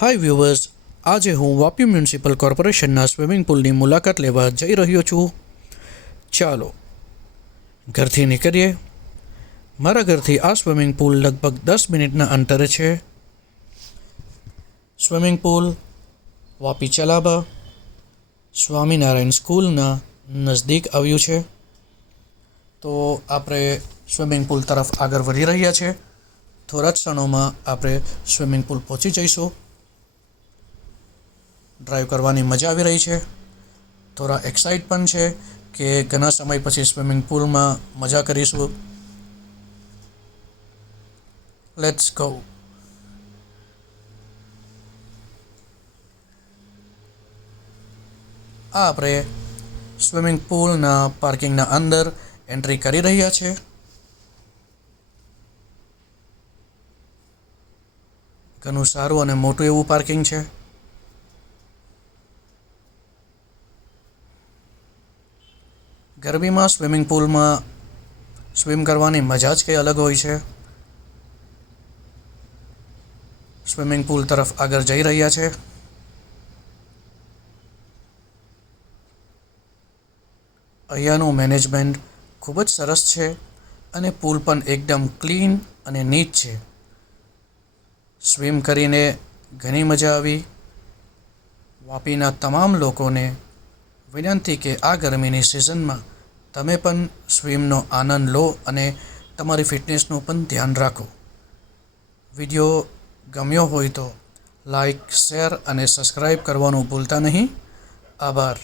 હાય viewers, આજે હું Vapi municipal કોર્પોરેશનના સ્વિમિંગ પુલની મુલાકાત લેવા જઈ રહ્યો છું. ચાલો ઘરથી નીકળીએ. મારા ઘરથી આ સ્વિમિંગ પુલ લગભગ 10 મિનિટના અંતરે છે. સ્વિમિંગ પુલ વાપી ચલાબા સ્વામિનારાયણ સ્કૂલના નજદીક આવ્યું છે. તો આપણે સ્વિમિંગ પુલ તરફ આગળ વધી રહ્યા છે. થોડા જ ક્ષણોમાં આપણે સ્વિમિંગ પુલ પહોંચી જઈશું. ડ્રાઈવ કરવાની મજા આવી રહી છે. થોડા એક્સાઇટ પણ છે કે ઘણા સમય પછી સ્વિમિંગ પુલમાં મજા કરીશું. Let's go. આપણે સ્વિમિંગ પુલના પાર્કિંગના અંદર એન્ટ્રી કરી રહ્યા છે. ઘણું સારું અને મોટું એવું પાર્કિંગ છે. ગરમીમાં સ્વિમિંગ પુલમાં સ્વિમ કરવાની મજા જ કંઈ અલગ હોય છે. સ્વિમિંગ પુલ તરફ આગળ જઈ રહ્યા છે. અહીંયાનું મેનેજમેન્ટ ખૂબ જ સરસ છે અને પુલ પણ એકદમ ક્લીન અને નીટ છે. સ્વિમ કરીને ઘણી મજા આવી. વાપીના તમામ લોકોને વિનંતી કે આ ગરમીની સિઝનમાં તમે પણ સ્વિમનો આનંદ લો અને તમારી ફિટનેસનું પણ ધ્યાન રાખો. વિડીયો ગમ્યો હોય તો લાઈક, શેર અને સબસ્ક્રાઈબ કરવાનું ભૂલતા નહીં. આભાર.